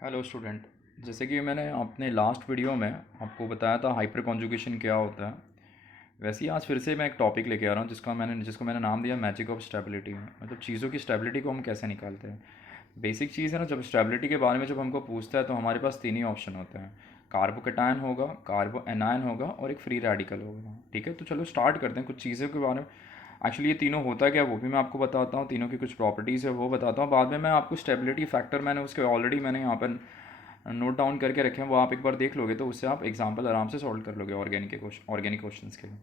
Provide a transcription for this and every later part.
Hello student. जैसे कि मैंने अपने लास्ट वीडियो में आपको बताया था हाइपर कॉन्जुगेशन क्या होता है, वैसे ही आज फिर से मैं एक टॉपिक लेके आ रहा हूँ जिसको मैंने नाम दिया मैजिक ऑफ स्टेबिलिटी। मतलब चीज़ों की स्टेबिलिटी को हम कैसे निकालते हैं। बेसिक चीज़ है ना, जब स्टेबिलिटी के बारे में जब हमको पूछता है तो हमारे पास तीन ही ऑप्शन होते हैं। कार्बोकेटायन होगा, कार्बो एनायन होगा और एक फ्री रेडिकल होगा। ठीक है, तो चलो स्टार्ट करते हैं कुछ चीज़ों के बारे में। एक्चुअली ये तीनों होता क्या वो भी मैं आपको बताता हूँ, तीनों की कुछ प्रॉपर्टीज़ है वो बताता हूँ। बाद में मैं आपको स्टेबिलिटी फैक्टर मैंने यहाँ पर नोट डाउन करके रखे हैं, वो आप एक बार देख लोगे तो उससे आप एग्जाम्पल आराम से सॉल्व कर लोगे ऑर्गेनिक क्वेश्चंस के लिए।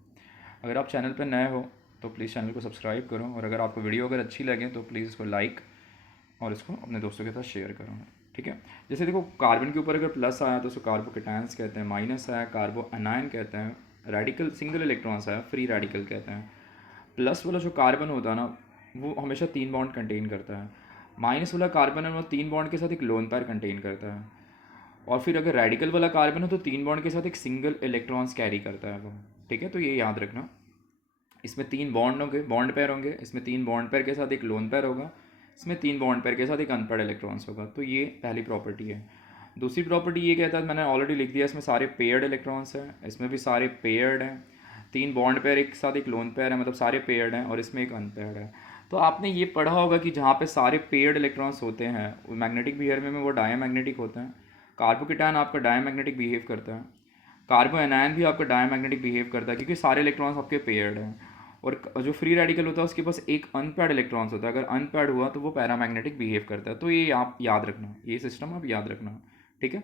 अगर आप चैनल पर नए हो तो प्लीज़ चैनल को सब्सक्राइब करो, और अगर आपको वीडियो अगर अच्छी लगे तो प्लीज़ इसको लाइक और इसको अपने दोस्तों के साथ शेयर करो। ठीक है, जैसे देखो कार्बन के ऊपर अगर प्लस आया तो उसको कार्बोकेटायंस कहते हैं, माइनस आया कार्बो एनायन कहते हैं, रेडिकल सिंगल इलेक्ट्रॉन्स आया फ्री रेडिकल कहते हैं। प्लस वाला जो कार्बन होता है ना, वो हमेशा तीन बॉन्ड कंटेन करता है। माइनस वाला कार्बन है वो तीन बॉन्ड के साथ एक लोन पेयर कंटेन करता है। और फिर अगर रेडिकल वाला कार्बन हो तो तीन बॉन्ड के साथ एक सिंगल इलेक्ट्रॉन्स कैरी करता है वो। ठीक है, तो ये याद रखना। इसमें तीन बॉन्ड होंगे, बॉन्ड पेयर होंगे, इसमें तीन बॉन्ड पेयर के साथ एक लोन पेयर होगा, इसमें तीन बॉन्ड पेयर के साथ एक अनपेयर्ड इलेक्ट्रॉन्स होगा। तो ये पहली प्रॉपर्टी है। दूसरी प्रॉपर्टी ये कहता है, मैंने ऑलरेडी लिख दिया, इसमें सारे पेयर्ड इलेक्ट्रॉन्स हैं, इसमें भी सारे पेयर्ड हैं। तीन बॉन्ड पेयर एक साथ एक लोन पेयर है, मतलब सारे पेयर्ड हैं, और इसमें एक अनपेयर्ड है। तो आपने ये पढ़ा होगा कि जहाँ पे सारे पेयर्ड इलेक्ट्रॉन्स होते हैं मैग्नेटिक बिहेवियर में वो डायमैग्नेटिक होते हैं। कार्बोकेटायन आपका डायमैग्नेटिक बिहेव करता है, कार्बो एनायन भी आपका डायमैग्नेटिक बिहेव करता है, क्योंकि सारे इलेक्ट्रॉन्स आपके पेयर्ड हैं। और जो फ्री रेडिकल होता है उसके पास एक अनपेयर्ड इलेक्ट्रॉन्स होता है, अगर अनपेयर्ड हुआ तो वो पैरामैग्नेटिक बिहेव करता है। तो ये आप याद रखना, ये सिस्टम आप याद रखना। ठीक है,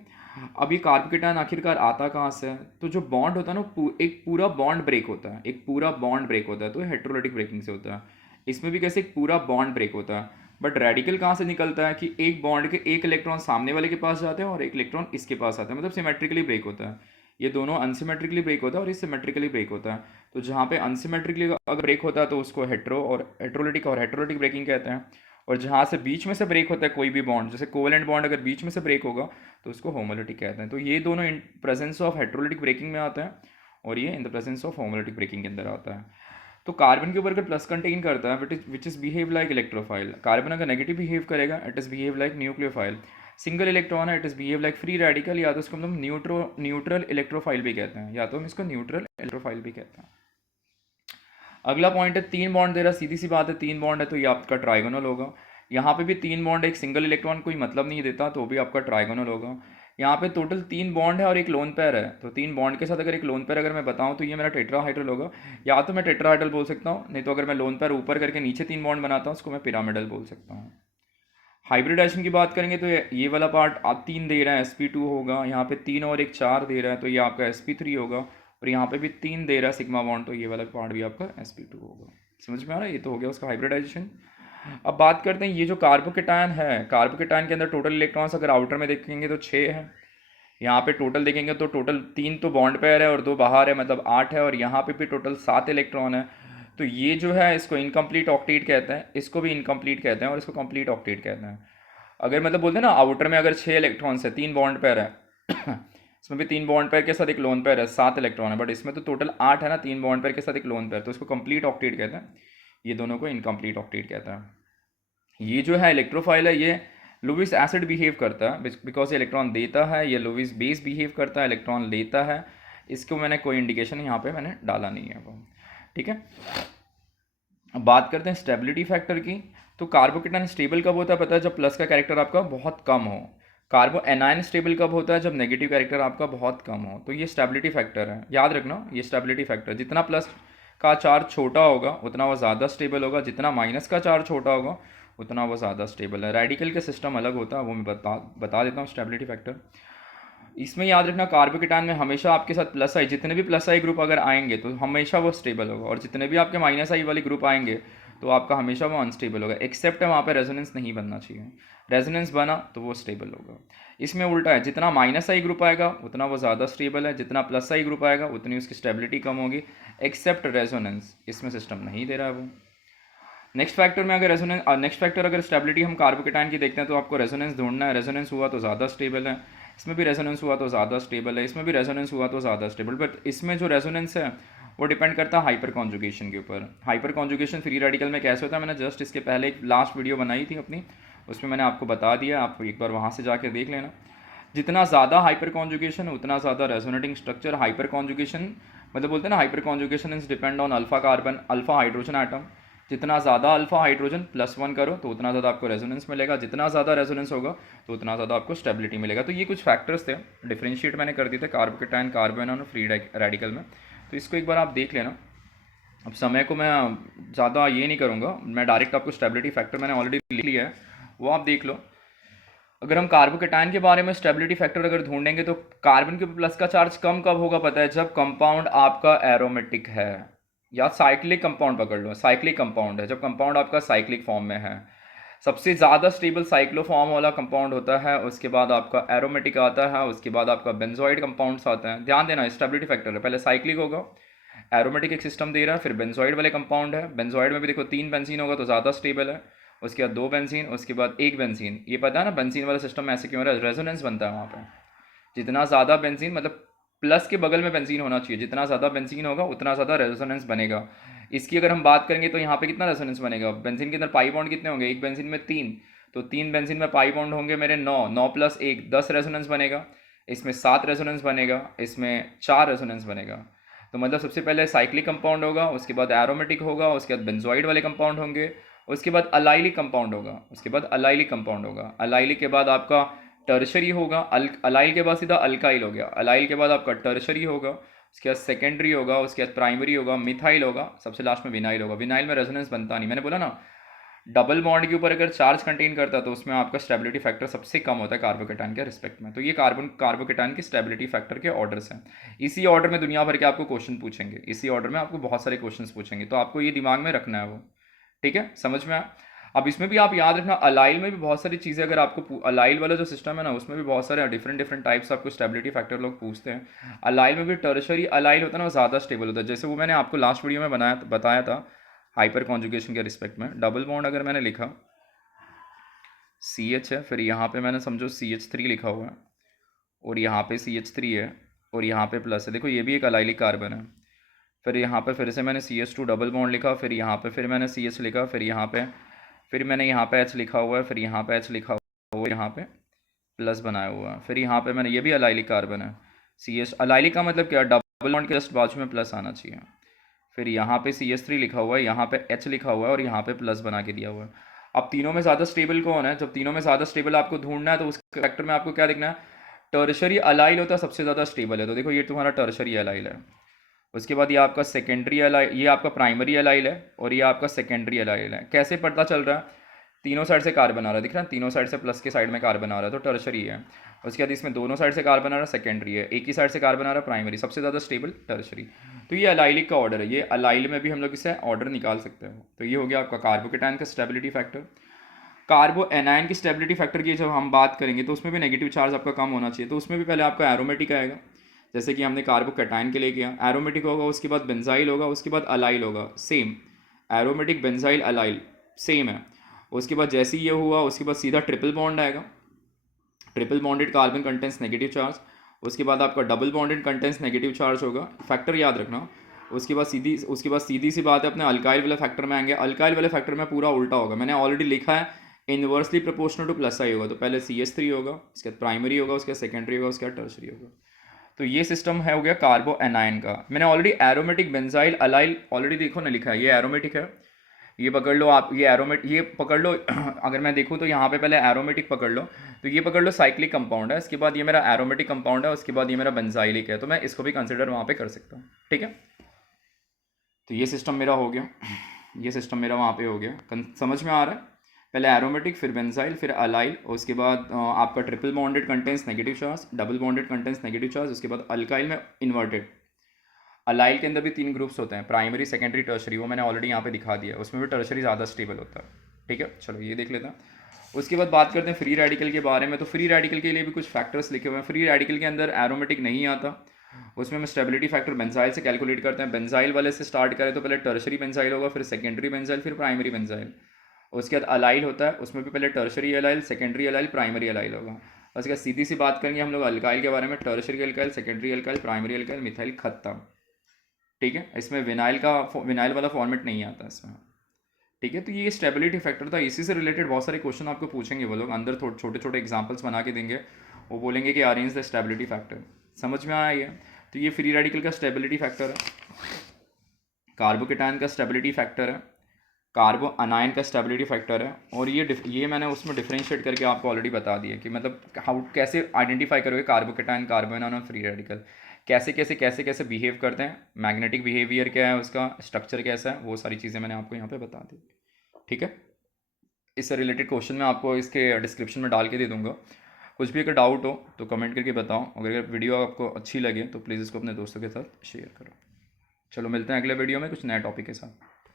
अब ये कार्बोकेटायन आखिरकार आता कहाँ से है? तो जो बॉन्ड होता है ना, एक पूरा बॉन्ड ब्रेक होता है, एक पूरा बॉन्ड ब्रेक होता है, तो हेटेरोलिटिक ब्रेकिंग से होता है। इसमें भी कैसे एक पूरा बॉन्ड ब्रेक होता है। बट रेडिकल कहाँ से निकलता है कि एक बॉन्ड के एक इलेक्ट्रॉन सामने वाले के पास जाते हैं और एक इलेक्ट्रॉन इसके पास आता है, मतलब सिमेट्रिकली ब्रेक होता है। ये दोनों अनसिमेट्रिकली ब्रेक होता है और ये सिमेट्रिकली ब्रेक होता है। तो जहाँ पे अनसिमेट्रिकली अगर ब्रेक होता है तो उसको हेटेरोलिटिक ब्रेकिंग कहते हैं। और जहाँ से बीच में से ब्रेक होता है कोई भी बॉन्ड, जैसे कोवेलेंट बॉन्ड अगर बीच में से ब्रेक होगा तो उसको होमोलिटिक कहते हैं। तो ये दोनों in presence of heterolytic breaking में आता है और ये in the presence of homolytic breaking के अंदर आता है। तो कार्बन के ऊपर अगर प्लस कंटेन करता है which is behave like electrophile. Carbon अगर नेगेटिव बिहेव करेगा it is behave like nucleophile. Single electron है it is behave like free radical, या तो इसको हम न्यूट्रल इलेक्ट्रोफाइल भी कहते हैं, या तो हम इसको न्यूट्रल इलेक्ट्रोफाइल भी कहते हैं। अगला पॉइंट है तीन बॉन्ड दे रहा है, सीधी सी बात है तीन बॉन्ड है तो ये आपका ट्राइगोनल होगा। यहाँ पे भी तीन बॉन्ड है, एक सिंगल इलेक्ट्रॉन कोई मतलब नहीं देता तो भी आपका ट्राइगोनल होगा। यहाँ पे टोटल तीन बॉन्ड है और एक लोन पेयर है, तो तीन बॉन्ड के साथ अगर एक लोन पेयर अगर मैं बताऊँ तो ये मेरा टेट्राहाइड्रल होगा। या तो मैं टेट्राहाइड्रल बोल सकता हूँ, नहीं तो अगर मैं लोन पेयर ऊपर करके नीचे तीन बॉन्ड बनाता हूँ उसको मैं पिरामिडल बोल सकता हूँ। हाइब्रिडाइजेशन की बात करेंगे तो ये वाला पार्ट आप तीन दे रहा है sp2 होगा, यहाँ पे तीन और एक चार दे रहा है तो ये आपका sp3 होगा, और यहाँ पे भी तीन दे रहा है सिग्मा बॉन्ड तो ये वाला पार्ट भी आपका sp2 होगा। समझ में आ रहा है? ये तो हो गया उसका हाइब्रिडाइजेशन। अब बात करते हैं ये जो कार्बोकेटायन है, कार्बोकेटायन के अंदर टोटल इलेक्ट्रॉन्स अगर आउटर में देखेंगे तो 6 है। यहाँ पे टोटल देखेंगे तो टोटल तीन तो बॉन्ड पेयर है और दो बाहर है, मतलब 8 है, और यहाँ पे भी टोटल 7 इलेक्ट्रॉन है। तो ये जो है इसको इनकम्प्लीट ऑक्टेट कहते हैं, इसको भी इनकम्प्लीट कहते हैं और इसको कंप्लीट ऑक्टेट कहते हैं। अगर मतलब बोलते हैं ना आउटर में अगर 6 इलेक्ट्रॉन्स है, तीन बॉन्ड पेयर है इसमें भी तीन बॉन्ड पेयर के साथ एक लोन पेयर है, 7 इलेक्ट्रॉन है, बट इसमें तो टोटल 8 है ना, तीन बॉन्ड पेयर के साथ एक लोन पेयर, तो इसको कंप्लीट ऑक्टेट कहते हैं। ये दोनों को इनकम्प्लीट ऑक्टेट कहता है। ये जो है इलेक्ट्रोफाइल है, ये लुईस एसिड बिहेव करता है बिकॉज ये इलेक्ट्रॉन देता है, ये लुईस बेस बिहेव करता है, इलेक्ट्रॉन लेता है। इसको मैंने कोई इंडिकेशन यहाँ पे मैंने डाला नहीं है वो। ठीक है, अब बात करते हैं स्टेबिलिटी फैक्टर की। तो कार्बोकेटायन स्टेबल कब होता है पता है? जब प्लस का कैरेक्टर आपका बहुत कम हो। कार्बो एनायन स्टेबल कब होता है? जब नेगेटिव कैरेक्टर आपका बहुत कम हो। तो ये स्टेबिलिटी फैक्टर है, याद रखना। ये स्टेबिलिटी फैक्टर, जितना प्लस का चार्ज छोटा होगा उतना वो ज़्यादा स्टेबल होगा, जितना माइनस का चार्ज छोटा होगा उतना वो ज़्यादा स्टेबल है। रेडिकल के सिस्टम अलग होता है, वो मैं बता देता हूँ स्टेबिलिटी फैक्टर। इसमें याद रखना कार्बोकेटायन में हमेशा आपके साथ प्लस आई, जितने भी प्लस आई ग्रुप अगर आएंगे तो हमेशा वो स्टेबल होगा, और जितने भी आपके माइनस आई वाले ग्रुप आएंगे तो आपका हमेशा वो अनस्टेबल होगा, एक्सेप्ट वहाँ पे रेजोनेंस नहीं बनना चाहिए। रेजोनेंस बना तो वो स्टेबल होगा। इसमें उल्टा है, जितना माइनस आई ग्रुप आएगा उतना वो ज़्यादा स्टेबल है, जितना प्लस आई ग्रुप आएगा उतनी उसकी स्टेबिलिटी कम होगी, एक्सेप्ट रेजोनेंस। इसमें सिस्टम नहीं दे रहा है वो। नेक्स्ट फैक्टर में अगर नेक्स्ट फैक्टर अगर स्टेबिलिटी हम कार्बोकेटायन की देखते हैं तो आपको रेजोनेंस ढूंढना है। रेजोनेंस हुआ तो ज़्यादा स्टेबल है, इसमें भी रेजोनेंस हुआ तो ज़्यादा स्टेबल है, इसमें भी रेजोनेंस हुआ तो ज़्यादा स्टेबल। बट इसमें जो रेजोनेंस है वो डिपेंड करता है हाइपर कॉन्जुगेशन के ऊपर। हाइपर कॉन्जुगेशन फ्री रेडिकल में कैसे होता है, मैंने जस्ट इसके पहले एक लास्ट वीडियो बनाई थी अपनी, उसमें मैंने आपको बता दिया, आप एक बार वहाँ से जाकर देख लेना। जितना ज़्यादा हाइपर कॉन्जुगेशन उतना ज़्यादा रेजोनेटिंग स्ट्रक्चर। हाइपर कॉन्जुगेशन मतलब बोलते हैं ना, hyper conjugation is depend on alpha carbon, alpha hydrogen atom. जितना ज़्यादा अल्फा हाइड्रोजन +1 करो तो उतना ज़्यादा आपको रेजोनेंस मिलेगा, जितना ज़्यादा रेजोनेंस होगा तो उतना ज़्यादा आपको स्टेबिलिटी मिलेगा। तो ये कुछ फैक्टर्स थे, डिफरेंशिएट मैंने कर दिए थे कार्बोकेटायन, कार्बोएनॉन और फ्री रेडिकल में। तो इसको एक बार आप देख लेना। अब समय को मैं ज़्यादा ये नहीं करूँगा, मैं डायरेक्ट आपको स्टेबिलिटी फैक्टर मैंने ऑलरेडी लिख लिया है, वो आप देख लो। अगर हम कार्बोकेटायन के बारे में स्टेबिलिटी फैक्टर अगर ढूंढेंगे तो कार्बन के ऊपर प्लस का चार्ज कम कब होगा पता है? जब कंपाउंड आपका एरोमेटिक है, या साइक्लिक कंपाउंड पकड़ लो, साइक्लिक कंपाउंड है, जब कंपाउंड आपका साइक्लिक फॉर्म में है। सबसे ज़्यादा स्टेबल साइक्लोफॉर्म वाला कंपाउंड होता है, उसके बाद आपका एरोमेटिक आता है, उसके बाद आपका बेंजोइड कंपाउंड्स आते हैं। ध्यान देना, स्टेबिलिटी फैक्टर है, पहले साइक्लिक होगा, एरोमेटिक एक सिस्टम दे रहा है, फिर बेंजोइड वाले कंपाउंड है। बेंजोइड में भी देखो 3 बेंजीन होगा तो ज़्यादा स्टेबल है, उसके बाद 2 बेंजीन, उसके बाद 1 बेंजीन। ये पता है ना बेंजीन वाला सिस्टम में ऐसे क्यों हो रहा है? रेजोनेंस बनता है वहाँ पे। जितना ज़्यादा बेंजीन मतलब प्लस के बगल में बेंजीन होना चाहिए, जितना ज़्यादा बेंजीन होगा उतना ज़्यादा रेजोनेंस बनेगा। इसकी अगर हम बात करेंगे तो यहाँ पे कितना रेजोनेंस बनेगा? बेंजीन के अंदर पाई बॉन्ड कितने होंगे? एक बेंजीन में 3, तो 3 बेंजीन में पाई बॉन्ड होंगे मेरे 9, 9 + 1 10 रेजोनेंस बनेगा। इसमें 7 रेजोनेंस बनेगा, इसमें 4 रेजोनेंस बनेगा। तो मतलब सबसे पहले साइक्लिक कंपाउंड होगा, उसके बाद एरोमेटिक होगा, उसके बाद बेंजोइड वाले कंपाउंड होंगे, उसके बाद अलाइलिक कंपाउंड होगा, उसके बाद अलाइलिक कंपाउंड होगा, अलाइलिक के बाद आपका टर्शरी होगा, अलाइल के बाद सीधा अल्काइल हो गया, अलाइल के बाद आपका टर्शरी होगा, उसके बाद सेकेंडरी होगा, उसके बाद प्राइमरी होगा, मिथाइल होगा, सबसे लास्ट में विनाइल होगा। विनाइल में रेजोनेंस बनता नहीं, मैंने बोला ना, डबल बॉन्ड के ऊपर अगर चार्ज कंटेन करता है तो उसमें आपका स्टेबिलिटी फैक्टर सबसे कम होता है कार्बोकेटायन के रिस्पेक्ट में। तो ये कार्बोकेटायन की स्टेबिलिटी फैक्टर के ऑर्डर्स हैं। इसी ऑर्डर में दुनिया भर के आपको क्वेश्चन पूछेंगे, इसी ऑर्डर में आपको बहुत सारे क्वेश्चन पूछेंगे, तो आपको ये दिमाग में रखना है वो। ठीक है, समझ में आया? अब इसमें भी आप याद रखना, अलाइल में भी बहुत सारी चीज़ें, अगर आपको अलाइल वाला जो सिस्टम है ना, उसमें भी बहुत सारे डिफरेंट टाइप्स आपको स्टेबिलिटी फैक्टर लोग पूछते हैं। अलाइल में भी टर्शरी अलाइल होता है ना, वो ज़्यादा स्टेबल होता है। जैसे वो मैंने आपको लास्ट वीडियो में बताया था हाइपर कॉन्जुगेशन के रिस्पेक्ट में। डबल बॉन्ड अगर मैंने लिखा CH है, फिर यहाँ पे मैंने समझो CH3 लिखा हुआ है, और यहाँ पे CH3 है, और यहाँ पे प्लस है। देखो ये भी एक अलाइलिक कार्बन है। फिर यहाँ पे फिर से मैंने CH2 डबल बॉन्ड लिखा, फिर यहाँ पे फिर मैंने CH लिखा, फिर मैंने यहाँ पे H लिखा हुआ है, फिर यहाँ पे H लिखा हुआ है, यहाँ पे प्लस बनाया हुआ है, फिर यहाँ पे मैंने, ये भी अलाइलिक कार्बन है। CH अलाइलिक का मतलब क्या? डबल बॉन्ड के जस्ट बाजू में प्लस आना चाहिए। फिर यहाँ पे CH3 लिखा हुआ है, यहाँ पे H लिखा हुआ है, और यहाँ पे प्लस बना के दिया हुआ है। अब तीनों में ज़्यादा स्टेबल कौन है? जब तीनों में ज़्यादा स्टेबल आपको ढूंढना है तो उस फैक्टर में आपको क्या देखना है? टर्शरी अलाइल होता है सबसे ज़्यादा स्टेबल है, तो देखो ये तुम्हारा टर्शरी अलाइल है। उसके बाद ये आपका सेकेंडरी अलाइल, ये आपका प्राइमरी अलाइल है, और ये आपका सेकेंडरी अलाइल है। कैसे पता चल रहा है? तीनों साइड से कार्बन आ रहा है, दिख रहा है? तीनों साइड से प्लस के साइड में कार्बन आ रहा है, तो टर्शरी है। उसके बाद इसमें दोनों साइड से कार्बन आ रहा है, सेकेंडरी है। एक ही साइड से कार्बन आ रहा है, प्राइमरी। सबसे ज़्यादा स्टेबल टर्शरी। तो ये अलाइलिक का ऑर्डर है, ये अलाइल में भी हम लोग इसे ऑर्डर निकाल सकते हैं। तो ये हो गया आपका कार्बोकेटायन का स्टेबिलिटी फैक्टर। कार्बो एनायन की स्टेबिलिटी फैक्टर की जब हम बात करेंगे तो उसमें भी नेगेटिव चार्ज आपका कम होना चाहिए, तो उसमें भी पहले आपका एरोमेटिक आएगा, जैसे कि हमने कार्बोकेटायन के लिए किया। एरोमेटिक होगा, उसके बाद बेंजाइल होगा, उसके बाद अलाइल होगा, same aromatic benzyl allyl same है। उसके बाद जैसे ही ये हुआ उसके बाद सीधा ट्रिपल बॉन्ड आएगा, triple bonded carbon contains negative charge. उसके बाद आपका double bonded contains negative charge होगा, फैक्टर याद रखना। उसके बाद सीधी सी बात है, अपने अल्काइल वाले फैक्टर में आएंगे। अल्काइल वाले फैक्टर में पूरा उल्टा होगा, मैंने ऑलरेडी लिखा है, इनवर्सली प्रोपोर्शनल टू प्लस आई होगा। तो पहले CH3 होगा, उसके बाद प्राइमरी होगा, उसके बाद सेकेंडरी होगा, उसके बाद टर्शरी होगा। तो ये सिस्टम है, हो गया कार्बो एनायन का। मैंने already aromatic benzyl allyl already देखो ना लिखा है, ये एरोमेटिक है, ये पकड़ लो आप, ये पकड़ लो अगर मैं देखूँ तो यहाँ पे पहले एरोमेटिक पकड़ लो, तो ये पकड़ लो साइक्लिक कंपाउंड है, इसके बाद ये मेरा एरोमेटिक कंपाउंड है, उसके बाद ये मेरा बेंजाइलिक है, तो मैं इसको भी कंसिडर वहाँ पे कर सकता हूँ। ठीक है, तो ये सिस्टम मेरा हो गया, ये सिस्टम मेरा वहाँ पे हो गया। समझ में आ रहा है? पहले एरोमेटिक, फिर बेंजाइल, फिर अलाइल, उसके बाद आपका triple bonded contains negative charge, double bonded contains negative charge, उसके बाद अल्काइल में इन्वर्टेड। अलाइल के अंदर भी 3 ग्रुप्स होते हैं, प्राइमरी, सेकेंडरी, टर्शरी, वो मैंने ऑलरेडी यहाँ पे दिखा दिया, उसमें भी टर्शरी ज़्यादा स्टेबल होता है। ठीक है, चलो ये देख लेते हैं। उसके बाद बात करते हैं फ्री रेडिकल के बारे में। तो फ्री रेडिकल के लिए भी कुछ फैक्टर्स लिखे हुए हैं। फ्री रेडिकल के अंदर एरोमेटिक नहीं आता, उसमें हम स्टेबिलिटी फैक्टर बेंजाइल से कैलकुलेट करते हैं। बेंजाइल वाले से स्टार्ट करें तो पहले टर्शरी बेंजाइल होगा, फिर सेकेंडरी बेंजाइल, फिर प्राइमरी बेंजाइल। उसके बाद अलाइल होता है, उसमें भी पहले tertiary allyl, secondary allyl, primary allyl होगा। उसके बाद सीधी सी बात करेंगे हम लोग अल्काइल के बारे में, tertiary alkyl, secondary alkyl, primary alkyl, methyl, खत्म। ठीक है, इसमें विनाइल वाला फॉर्मेट नहीं आता इसमें। ठीक है। तो ये स्टेबिलिटी फैक्टर था, इसी से रिलेटेड बहुत सारे क्वेश्चन आपको पूछेंगे वो लोग, अंदर थोड़े छोटे छोटे एग्जांपल्स बना के देंगे। वो बोलेंगे कि अरेंज द स्टेबिलिटी फैक्टर। समझ में आया ये? तो ये फ्री रेडिकल का स्टेबिलिटी फैक्टर है, कार्बोकेटायन का स्टेबिलिटी फैक्टर है, कार्बो अनायन का स्टेबिलिटी फैक्टर है। और ये मैंने उसमें डिफरेंशिएट करके आपको ऑलरेडी बता दिया कि मतलब हाउ कैसे आइडेंटिफाई करोगे कार्बोकेटायन, कार्बोनान और फ्री रेडिकल, कैसे बिहेव करते हैं, मैग्नेटिक बिहेवियर क्या है, उसका स्ट्रक्चर कैसा है, वो सारी चीज़ें मैंने आपको यहाँ पे बता दी। ठीक है। इससे रिलेटेड क्वेश्चन मैं आपको इसके डिस्क्रिप्शन में डाल के दे दूँगा। कुछ भी अगर डाउट हो तो कमेंट करके बताओ। अगर वीडियो आपको अच्छी लगे तो प्लीज़ इसको अपने दोस्तों के साथ शेयर करो। चलो मिलते हैं अगले वीडियो में कुछ नए टॉपिक के साथ।